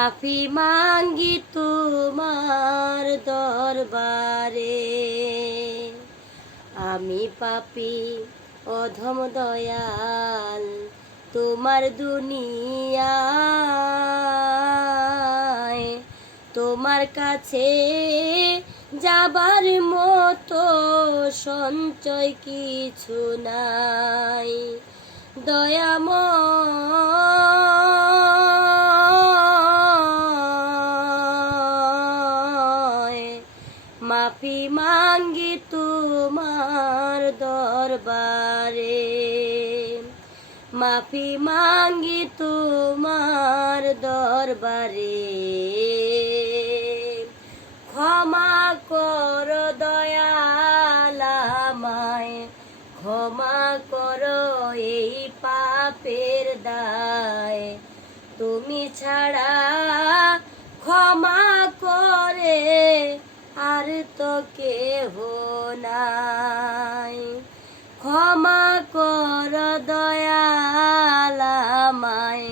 মাফি মাঙ্গি তোমার দরবারে। আমি পাপী অধম দয়াল তোমার দুনিয়ায়, তোমার কাছে যাবার মতো সঞ্চয় কিছু নাই। দয়াময় মাফি মাঙ্গি তোমার দরবারে। মাফি মাঙ্গি তোমার দরবারে। ক্ষমা করো দয়াল আমায়, ক্ষমা করো এই পাপের দায়। তুমি ছাড়া ক্ষমা করে আর তো কেহ নাই। ক্ষমা করো দয়াল আমায়,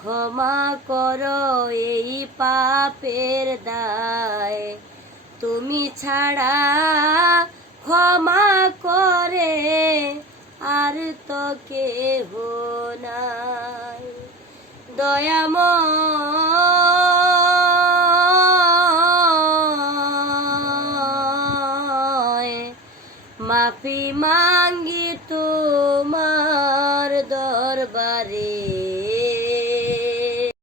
ক্ষমা করো এই পাপের দায়। তুমি ছাড়া ক্ষমা করে আর তো কেহ নাই। দয়াময়